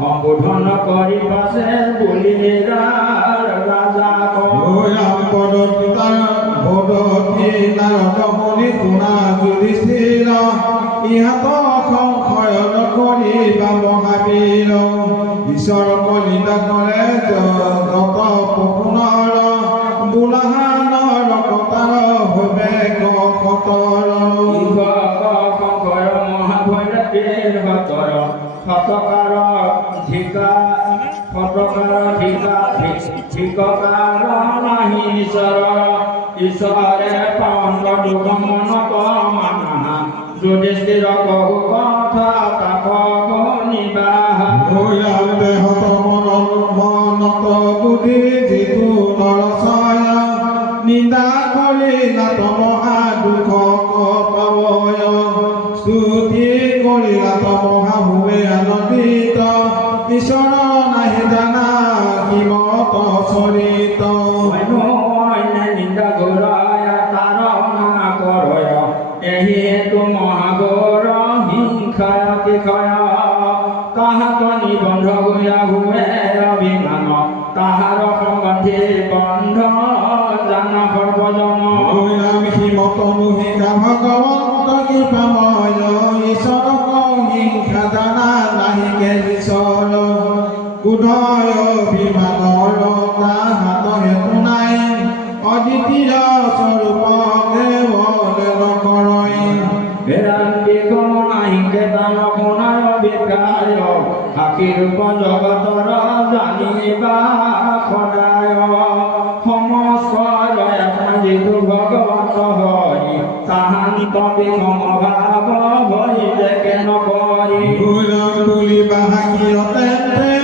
সম্বোধন কৰি পাছে বুলি ইহাতৰ শংকৰ মহাভৈৰৱীৰ সতৰ শতকাৰ ধিকা শতকাৰ ধিকা ধিককাৰ নাহি ঈশ্বৰ ঈশ্বৰে পাণ্ড মানা যুধিষ্ঠিৰ কহু কথা, তাক নিবাহ। দেহত মন মনত বুদ্ধি ঈশ্বৰ আখিৰ জগতর জানিবা সমস্কর সমস্ত ভগবত হরি তাহানি তাহান্ত সমভাব ভাৱ ভৰিলে কেন ভৈৰৱ বুলি বাহাকি অতেন্তে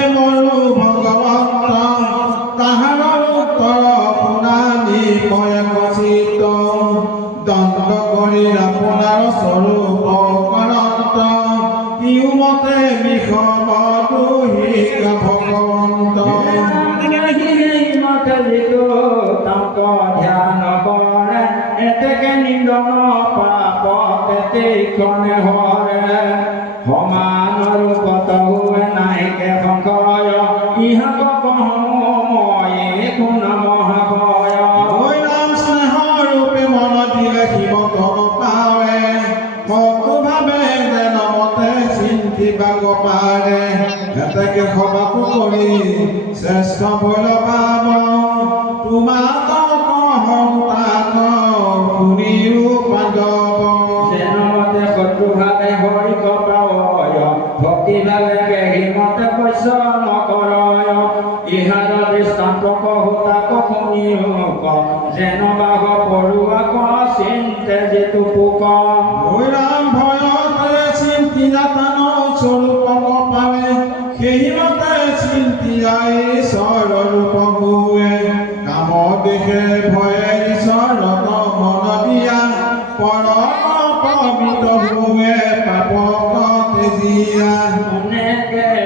তাক শুনিও পাণ্ডৱ যেনমতে শত্ৰুভাৱে হৰি কপায় ভক্তিভাৱে হিমতে পশ্য নকৰয় দৃষ্টান্ত কহু তাক শুনিওক যেন বাঘ পৰুৱাক চিন্তে যিটো পোক। ভৈৰাম ভয়তে চিন্তি নাতান স্বৰূপক পাৱে সেইমতে চিন্তিয়াই ঈশ্বৰ ৰূপ হুৱে কাম দেখে ভয়ে ঈশ্বৰত মন দিয়া পৰম পবিত্ৰ হুৱে পাপক তেজিয়া অনেকে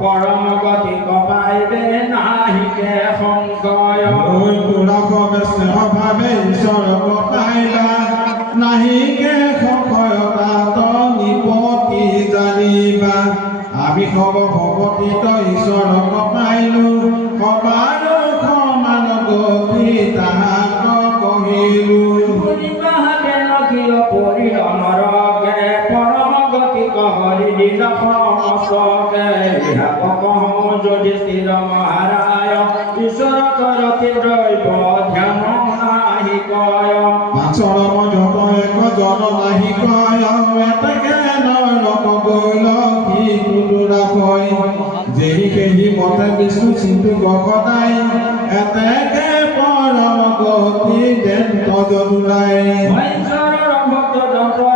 পৰম গতি কপাইবে নাহিকে সংকয়ে স্নেহভাৱে ঈশ্বৰ কপাইবা নাহিকে সংকয়পতি জানিবা আমি সৰ্ব ভকতিত ঈশ্বৰ কপাইলো কপাৰ সমান গতি তাহাক কহিলো পৰিমাহে লক্ষীয় পৰিৰমৰ সমস্তকে ইহাক কহো যুধিষ্ঠিৰ মহাৰায় ঈশ্বৰ কৰতি দ্ৰব্য ধ্যান নাহি কয়। পাছৰ মজত এক জন নাহি কয় এতেকে নৰক গৈল কি তুলুৰা কয় যেহি কেহি মতে বিষ্ণু চিন্তু গগনাই এতেকে পৰম গতি দেন তজনুলাই ঈশ্বৰৰ ভক্ত যন্ত্ৰ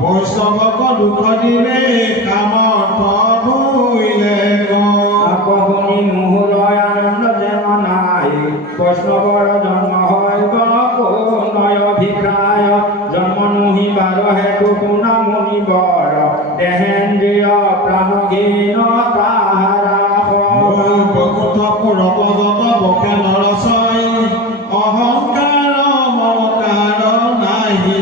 বৈষ্ণৱক দুখ দিলে কহুনি আনন্দ যেন নাই বৈষ্ণবর জন্ম হয় নয় অভিপ্রায় জন্ম নুহিবার হেতু প্রাণহীন তাহারা ফল। বকুঠ পুৰত বকে নৰচয় অহংকাৰ মমকাৰ নাহি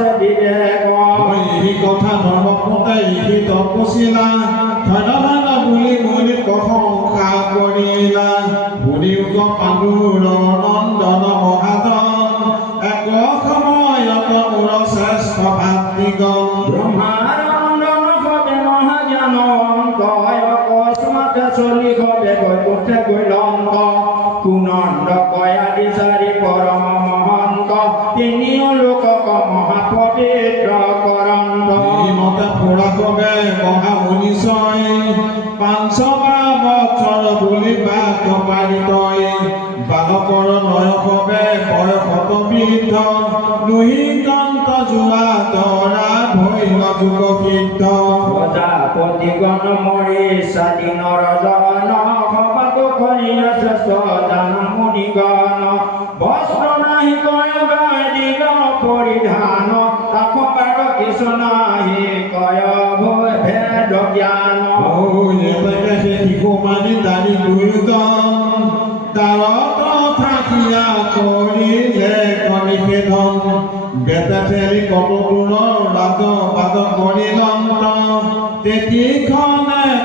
এই কথা নন্দন মহাজন। এক সময়ত মোৰ শ্ৰেষ্ঠ ভাতৃগণ। ব্রহ্মানন্দ হবে মহাজ্ঞান অন্তয় অকস্মাতে চলি হবে তিনিও লোকক মহাপবিত্র করন্ত মতে পুৰাকবে বালকৰ নয়সবে বয়সত বৃদ্ধ নুহিকন্ত যোৱা তৰা ভৈল যুগ সিদ্ধ প্রজাপতিগণ মরি স্বাধীন রজন খপাত করিয়া শ্রেষ্ঠ জান মুনিগণ বস্ত্র নাহি কয় পরিধান তাক পার কিছ নাহি কয় ভেদ জ্ঞান শিশু মানি দানি দুয়োজন দ্বাৰত থাকিয়া কৰিলে কণিষেধন বেতা ঠেলি কত দূৰৰ ৰাজ পাদ কৰিলন্ত তেতিখনে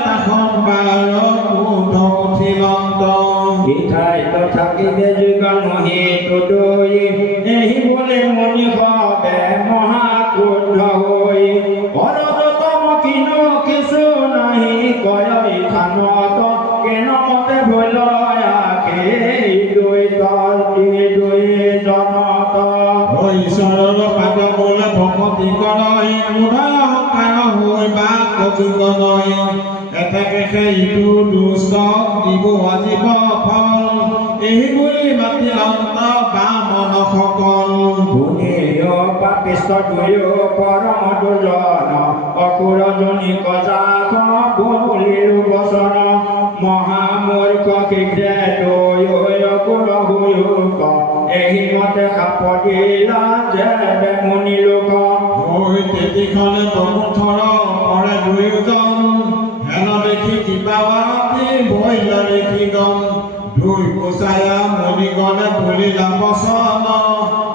এতেকে সেইটো দুষ্ট দিব আজিব ফল এই বুলি মাতি অন্ত বামন সকল পুনেয় পাপিষ্ট দুয়ো পরম দুজন অকুর জনি কজাক বলির বসন মহামূর্খ শীঘ্রে দুয়ো অকুর হুয়ুক এই মতে খাপ দিলা যে মুনি লোক। তেতিখনে পৰে দুয়োজন। হেন দেখি কিবা বাতি বৈল দেখি গম দুই পোচায়া মণিগণে বুলিলা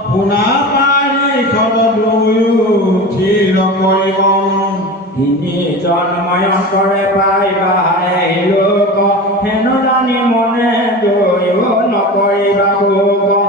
শুনা পাৰি খৰ দুয়ো থিৰ কৰিব ইনি জন্ময় করে পাইবা এই লোক, হেন জানি মনে দৈব নকৰিবা ভোগ।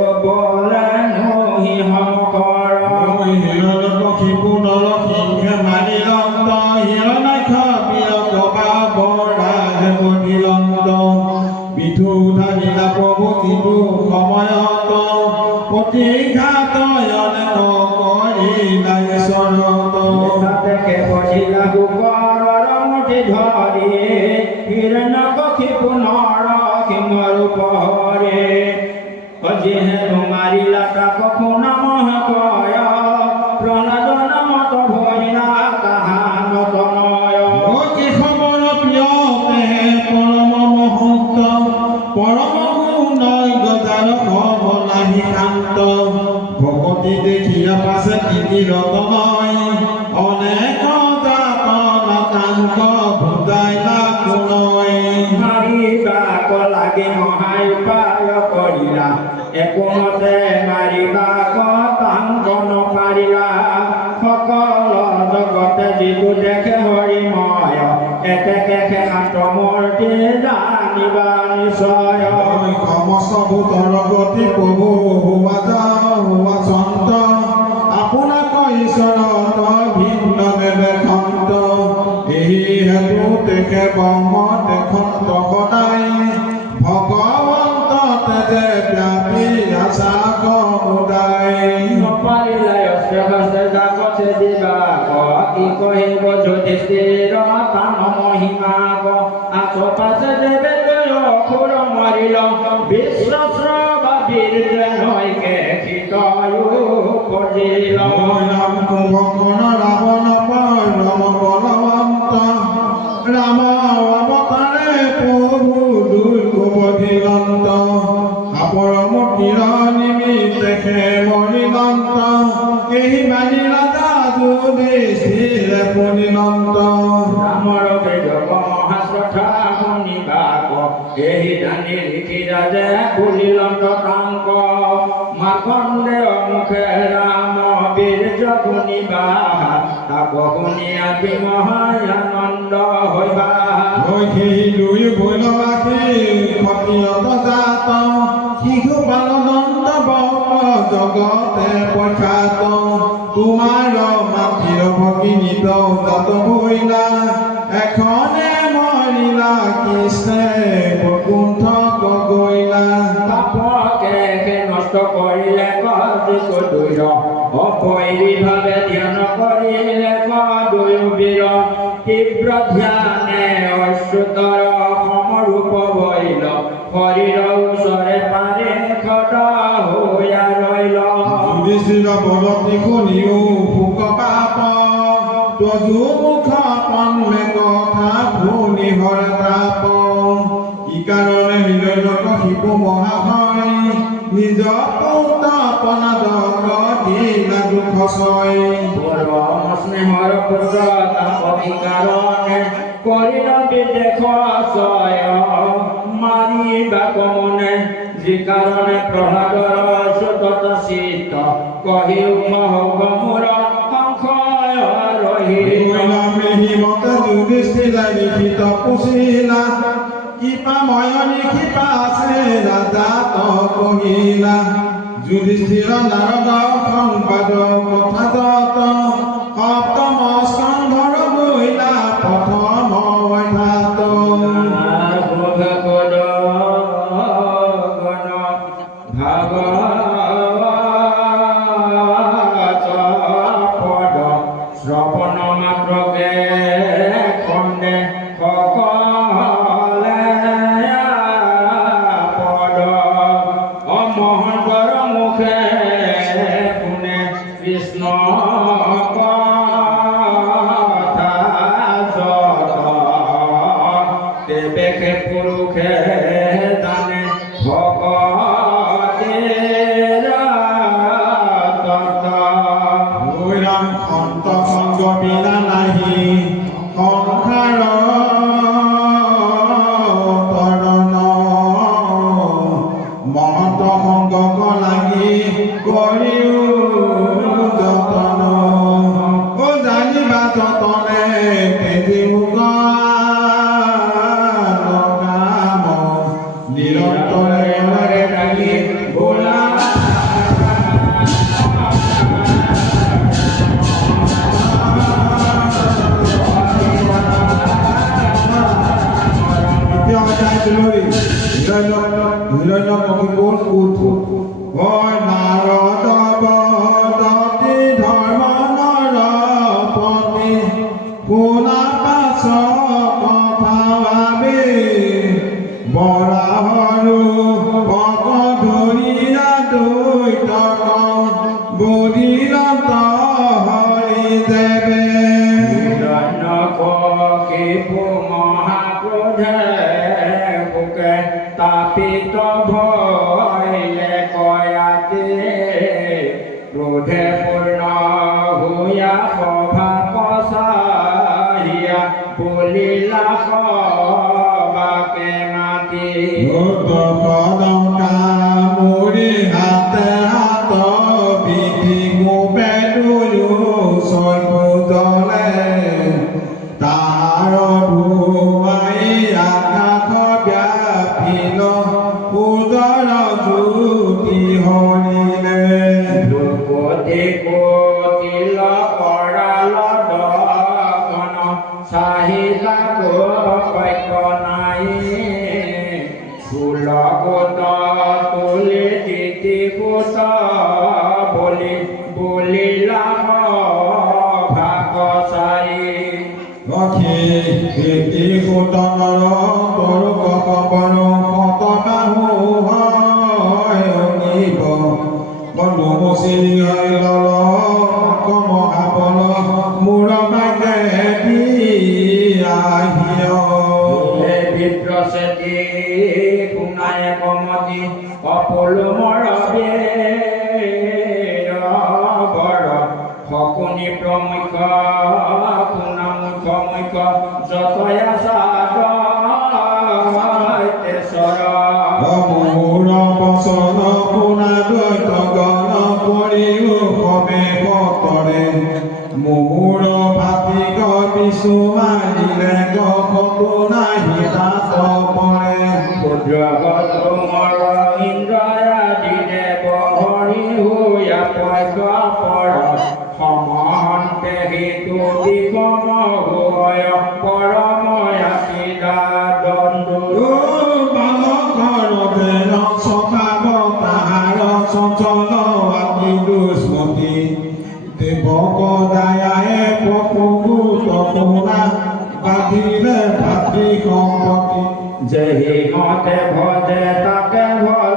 যেহেতু মারিলা তাক নমঃ কয়? প্রহ্লাদ নামত ভয়না তাহা নত নয়। ও কেশৱৰ প্ৰিয়তে পৰম মহন্ত পৰম গুণই গজাৰ সবলাহি শান্ত। ভকতি দেখিয়া পাছে তিনি ৰতনয় যিটো দেখে একে একেকে শান্ত মূৰ্তি জানিবা নিশ্চয় সমস্ত ভূতৰ গতি প্ৰভু হুয়া যাও হুয়া সন্ত আপোনাক ঈশ্বৰ ভিন্ন দেবে খন্ত এই হেতু তেখে ব্ৰহ্ম অসুৰ জানি লিখি ৰাজে বুলিলন্ত মুখে ৰাম বীৰ্য শুনিবা তাক শুনি আদি মহানন্দ হৈবা সেই দুই ভৈৰৱাসী সতীয়ত জাত শিশু বালদন্ত বক জগতে প্ৰখ্যাত তোমাৰ মাতৃৰ ভগিনীত জাত ভৈলা এখনে মৰিলা কৃষ্ণে বকুণ্ঠ কজিক দুইৰ অপৈৰী ভাৱে ধ্যান কৰিলে কদুয়ো বীৰ তীব্ৰ ধ্যানে অচ্যুতৰ সমৰূপ বৈল শৰীৰ ওচৰে পাৰে খদ হৈয়া ৰৈল যুধিষ্ঠিৰ বলতি শুনিও শোক পাপ। তজু মুখ পন্মে কথা শুনি হৰে তাপ কি কাৰণে হৃদয়ক শিশু মহাশয় নিজ পুত পনাদক দিলা দুখ ছয় পূৰ্ব স্নেহৰ পুত্ৰ তাপতি কাৰণে কৰিল বিদেশ ছয় মাৰিবাক মনে যি কাৰণে প্ৰহ্লাদৰ চুতত চিত কহিও মহক সংশয় ৰহিল মতে যুধিষ্ঠিৰা লিখিত পুচিলা কৃপা ময়নি কিপা আছে রাজা ত কহিলা যুধিষ্ঠিৰ নাৰদ সংবাদ কথা সপ্তম লাগি কৰিও before দেবতা বলে বলিলাম ভাগ সাই রখে দেবতা মোর ভাতি কিছু মানিলে কপত নাহি তাত পরে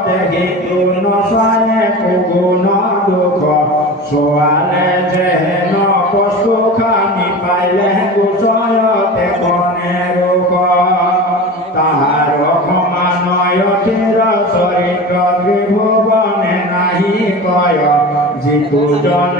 থেকে গুণ সরে গুণ দুঃখ। সোয়ালে যেন পশু খানি পাইলে গুসয়তে কনে রোগ। তাহার ক্ষমানয়টির শরীর ত্রিভুবনে নাহি কয়। জিতু জন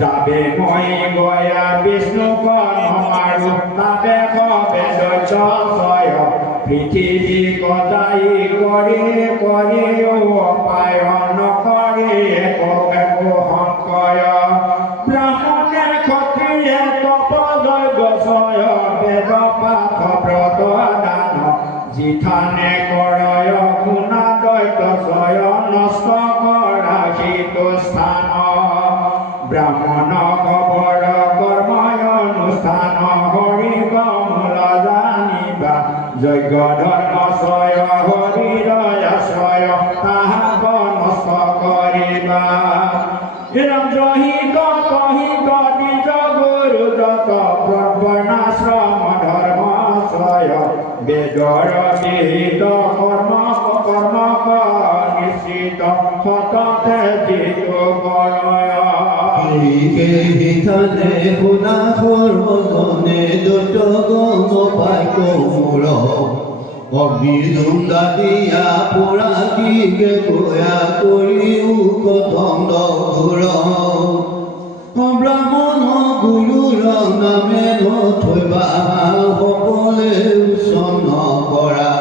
যাবে মই গয়া বিষ্ণু কর্মারু তাতে কবে জয় পৃথিবী কদাই কৰি কৰি অপায়ন কৰি একো একো সংকয় বেদরবিহিত কর্ম কর্ম নিশ্চিত সততে যিতু বিহিত শুনা সৰ্বজনে দুট গম পাই কোমোৰ অবিজুন্দা দিয়া পুৰা দিকে গয়া কৰিও কথম দূৰ সম্ভ্ৰম নামে নথৈবা সকলে চন কৰা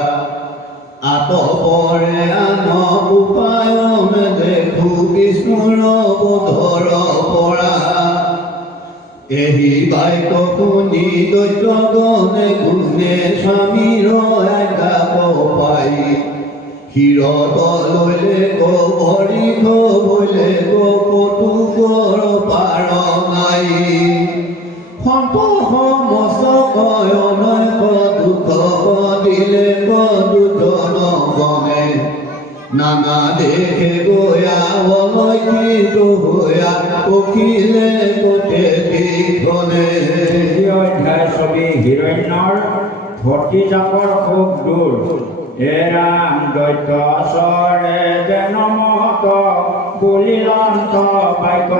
আতপৰে আন উপায়ন দেখো বিষ্ণুৰ বধৰ পৰা। এহি বাইক শুনি দৈত্যগণে গুণে স্বামীৰ একাপ পাই। হিৰত লৈলে গৰি গলে গপটু গৰ পাৰ নাই। অধ্যায় ছবি হিৰ খুব বলিলন্ত বাইক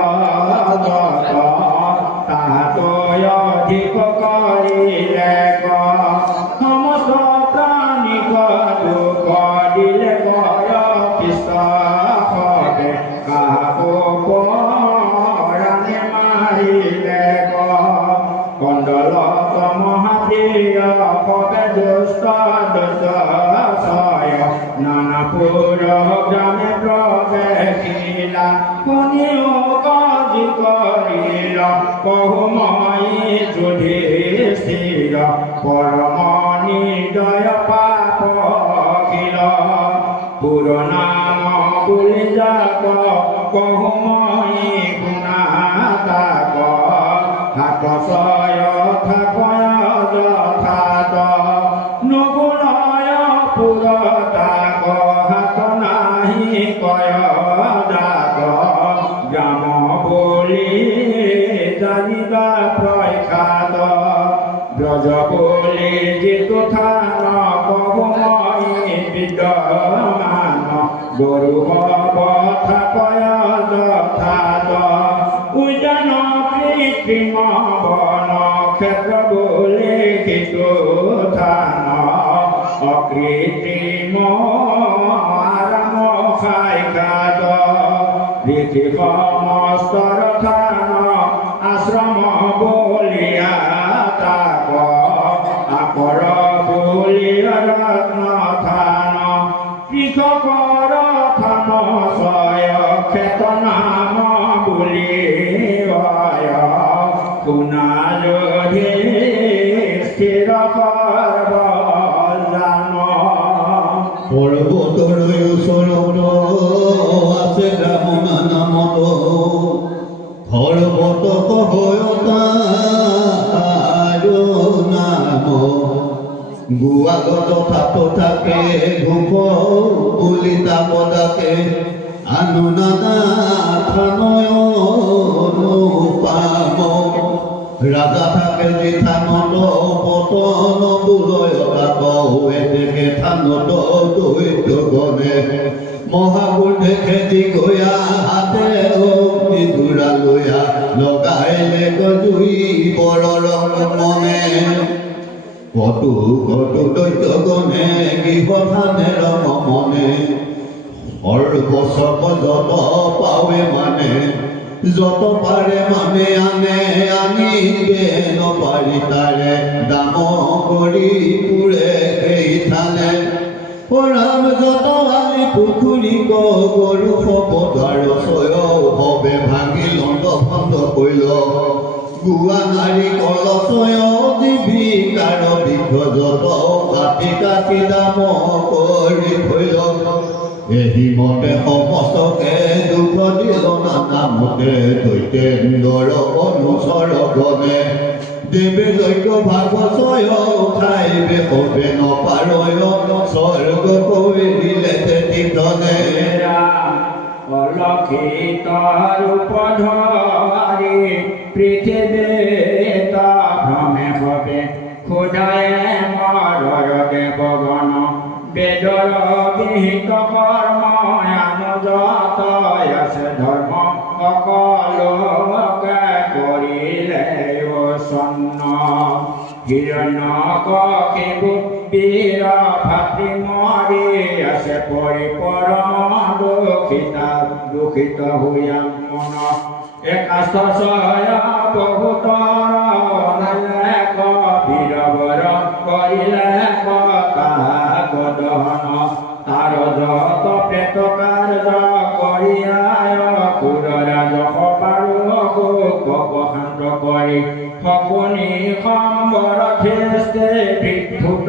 নানা পুৰ গ্ৰামে প্ৰৱেশিলা কাজি কৰিল বহুময়ী যুধিষ্ঠিৰ পৰম নিদয় পাপখিল পুৰনাম বুলি যাক বহুময়ী গুণা তাক জানিবা প্ৰখ্যাত ব্ৰজ বুলি যিটো থান বহুময়ী বিদ্যমান। গৰু হব থাকয় যথাত উজান কৃত্ৰিম বন ক্ষেত্ৰ বুলি কিছু থান। অকৃত্ৰিম আৰাম খাই খাত। ৰীতি সমস্তৰ থান। আশ্ৰম বলিয়া তাক আকৰ বলিয়া ৰত্ন থান কৃষকৰ থান ছয় ক্ষেত নাম বুলি যদি স্থিৰ কৰব গোৱাগত তাত থাকে ধূপ বুলি তাপ ডাকে আনু পাম রাজা থাকে যে থানত পতন বুলয় তাক। দেখে থানত দৈত্য গণে মহাগুণ দেখে দিগয়া হাতে অগ্নি দূৰা লয়া লগাইলে গজুই বৰ ৰং মনে। কটু কটু দৈত্য গণে গৃহধানে ৰং মনে সৰ্বচক যত পাৱে মানে যত পাৰে মানে আনে আনিবে নপাৰি তাৰে দাম কৰি পুৰে সেই থানে পৰাম যত আনি পুখুৰী গৰু সপদাৰ ছয় হবে ভাঙি লণ্ড ভণ্ড কৰিল গুৱা নাৰী কল ছয় জীৱিকাৰ দীৰ্ঘ যত কাটি কাটি দাম কৰি থৈল এহি মতে সমস্তকে দুখ দিল নানামতে দৈতেন্দ্ৰৰ অনুচৰ গণে দেৱে দৈত্য ভাগ ছয় খাইবে হবে নপাৰয়, স্বৰ্গ কৈ দিলে তেতিধনে অলক্ষিত ৰূপ ধৰি পৃথিৱীত ভ্ৰমে হবে। খোদায় মৰৰ দেৱগণ বেদৰ বিহিত কৰ্ম অনুজত আছে ধৰ্ম সকলোকে কৰিলে চন্ন হিৰণ্য কশিবু বীৰ ভাতৃ মৰি আছে পৰি পৰম দুখিতা দুঃখিত হইয়া মন। একাশশ বহুত বীরবর করিলে তাহাক দহন তার যত পেট কার্য করিয়ায় কুররাজ পারু কপহান্ত করে। সকনি সম্বর খেস্তে বিদ্যুত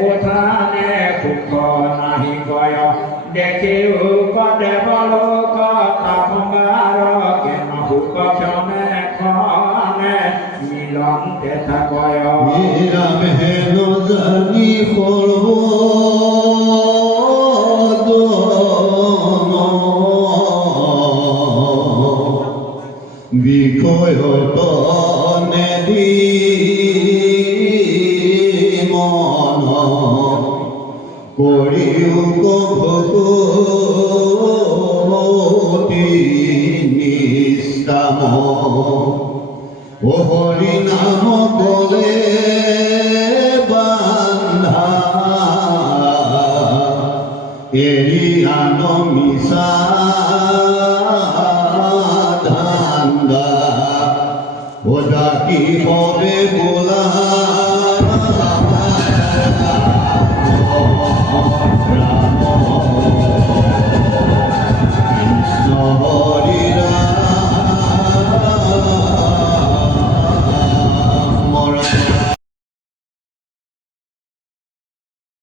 একোঠানে সুখ নাহি কয় দেখিও কতে বলোক তাপমাৰ কেন সুখ ক্ষমে খনে মিলন তেথা কয় নিরাম হেন জানি করব বিষয় ভগতি নিষ্কাম ও হরি নাম বলে বান্ধা। এরি আন মিশা ধান্দা। ওটা কি হবে বলা